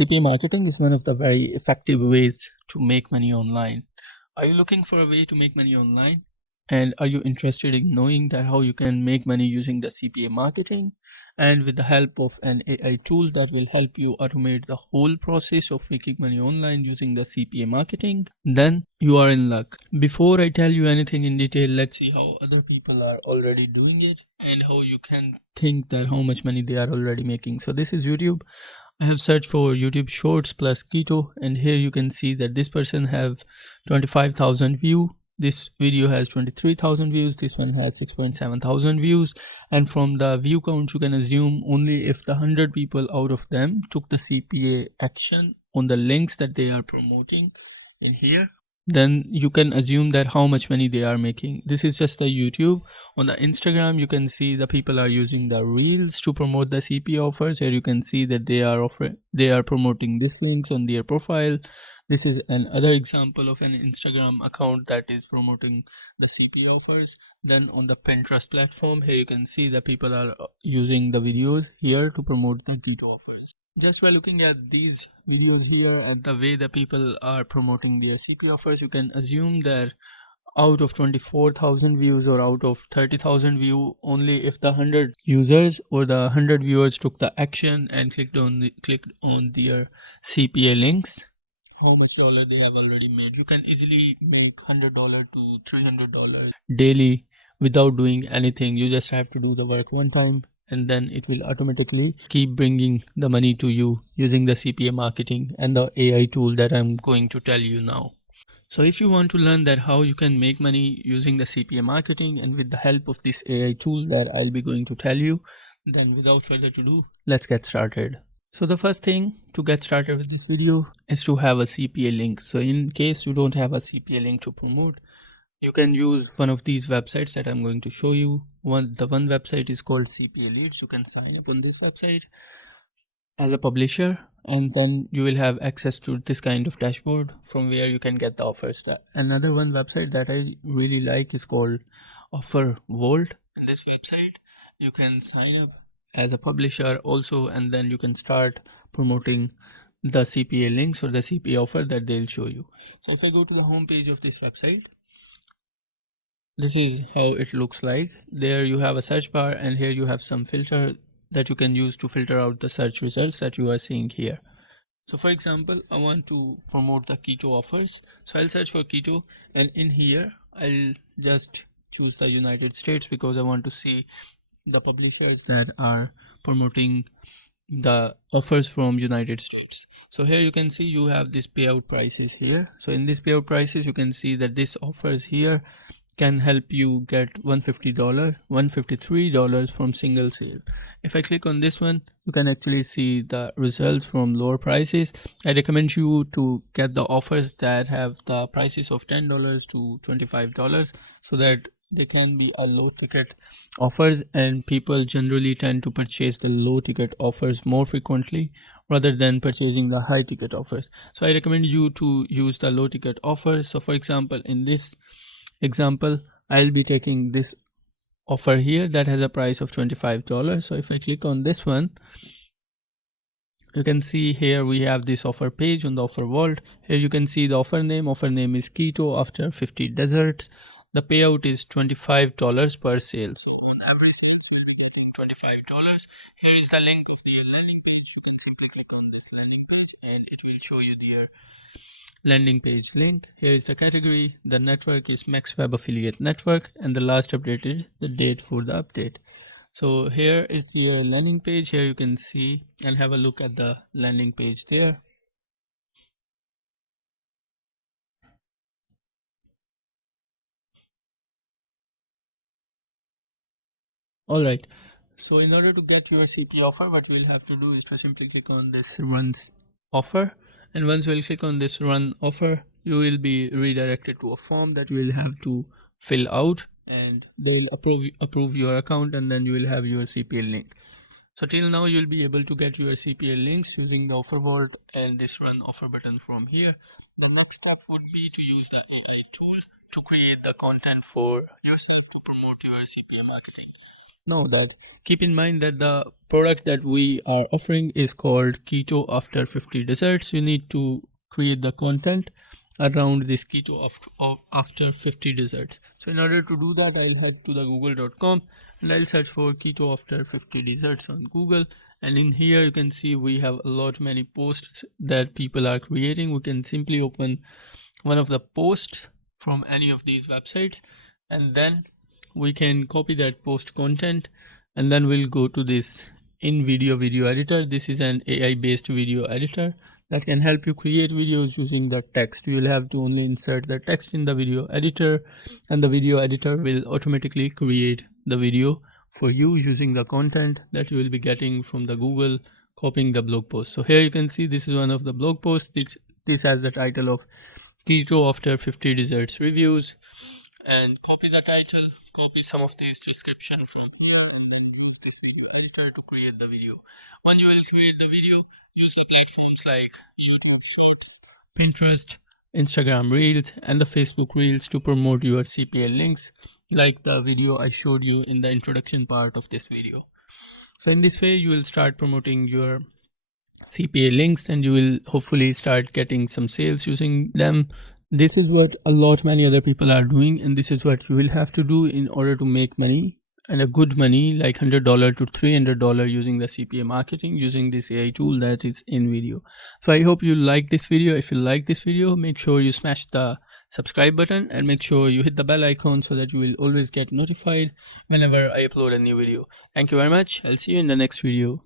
CPA marketing is one of the very effective ways to make money online. Are you looking for a way to make money online? And are you interested in knowing that how you can make money using the CPA marketing and with the help of an AI tool that will help you automate the whole process of making money online using the CPA marketing? Then you are in luck. Before I tell you anything in detail, let's see how other people are already doing it and how you can think that how much money they are already making. So this is YouTube. I have searched for YouTube Shorts plus keto, and here you can see that this person have 25,000 view. This video has 23,000 views. This one has 6.7 thousand views. And from the view count, you can assume only if the 100 people out of them took the CPA action on the links that they are promoting in here, then you can assume that how much money they are making. This is just the YouTube. On the Instagram, you can see the people are using the reels to promote the CPA offers. Here you can see that they are promoting these links on their profile. This is another example of an Instagram account that is promoting the CPA offers. Then on the Pinterest platform, here you can see that people are using the videos here to promote the keto offers. Just by looking at these videos here and the way the people are promoting their CPA offers, you can assume that out of 24,000 views or out of 30,000 view, only if the 100 users or the 100 viewers took the action and clicked on their CPA links, how much dollar they have already made. You can easily make $100 to $300 daily without doing anything. You just have to do the work one time, and then it will automatically keep bringing the money to you using the CPA marketing and the AI tool that I'm going to tell you now. So if you want to learn that how you can make money using the CPA marketing and with the help of this AI tool that I'll be going to tell you, then without further ado, let's get started. So the first thing to get started with this video is to have a CPA link. So in case you don't have a CPA link to promote, you can use one of these websites that I'm going to show you. The one website is called CPA Leads. You can sign up on this website as a publisher, and then you will have access to this kind of dashboard from where you can get the offers. Another one website that I really like is called Offer Vault. In this website, you can sign up as a publisher also, and then you can start promoting the CPA links or the CPA offer that they'll show you. So if I go to the home page of this website, this is how it looks like. There you have a search bar, and here you have some filter that you can use to filter out the search results that you are seeing here. So for example, I want to promote the keto offers. So I'll search for keto, and in here I'll just choose the United States because I want to see the publishers that are promoting the offers from United States. So here you can see you have this payout prices here. So in this payout prices, you can see that this offers here can help you get $150, $153 from single sale. If I click on this one, you can actually see the results from lower prices. I recommend you to get the offers that have the prices of $10 to $25 so that they can be a low ticket offers, and people generally tend to purchase the low ticket offers more frequently rather than purchasing the high ticket offers. So I recommend you to use the low ticket offers. So for example, in this example, I'll be taking this offer here that has a price of $25. So if I click on this one, you can see here we have this offer page on the offer vault. Here you can see the offer name. Offer name is keto after 50 desserts. The payout is $25 per sale. So on average, it's $25. Here is the link of their landing page. You can simply click on this landing page and it will show you their landing page link. Here is the category. The network is Max Web Affiliate Network, and the last updated the date for the update. So here is your landing page. Here you can see and have a look at the landing page there. All right. So in order to get your CPA offer, what you will have to do is to simply click on this run offer. And once you will click on this run offer, you will be redirected to a form that you will have to fill out, and they'll approve your account, and then you will have your CPA link. So till now you'll be able to get your CPA links using the offer vault and this run offer button from here. The next step would be to use the AI tool to create the content for yourself to promote your CPA marketing. No, that keep in mind that the product that we are offering is called Keto After 50 Desserts. You need to create the content around this after 50 desserts. So in order to do that, I'll head to the google.com and I'll search for Keto After 50 Desserts on Google. And in here you can see we have a lot many posts that people are creating. We can simply open one of the posts from any of these websites, and then we can copy that post content, and then we'll go to this Invideo video editor. This is an AI based video editor that can help you create videos using the text. You will have to only insert the text in the video editor, and the video editor will automatically create the video for you using the content that you will be getting from the Google, copying the blog post. So here you can see this is one of the blog posts. This has the title of Keto After 50 Desserts Reviews, and copy the title, copy some of these description from here, and then use this video editor to create the video. When you will create the video, use the platforms like YouTube Shorts, Pinterest, Instagram Reels, and the Facebook Reels to promote your CPA links, like the video I showed you in the introduction part of this video. So in this way, you will start promoting your CPA links and you will hopefully start getting some sales using them. This is what a lot many other people are doing, and this is what you will have to do in order to make money, and a good money, like $100 to $300 using the CPA marketing, using this AI tool that is Invideo. So I hope you like this video. If you like this video, make sure you smash the subscribe button and make sure you hit the bell icon so that you will always get notified whenever I upload a new video. Thank you very much. I'll see you in the next video.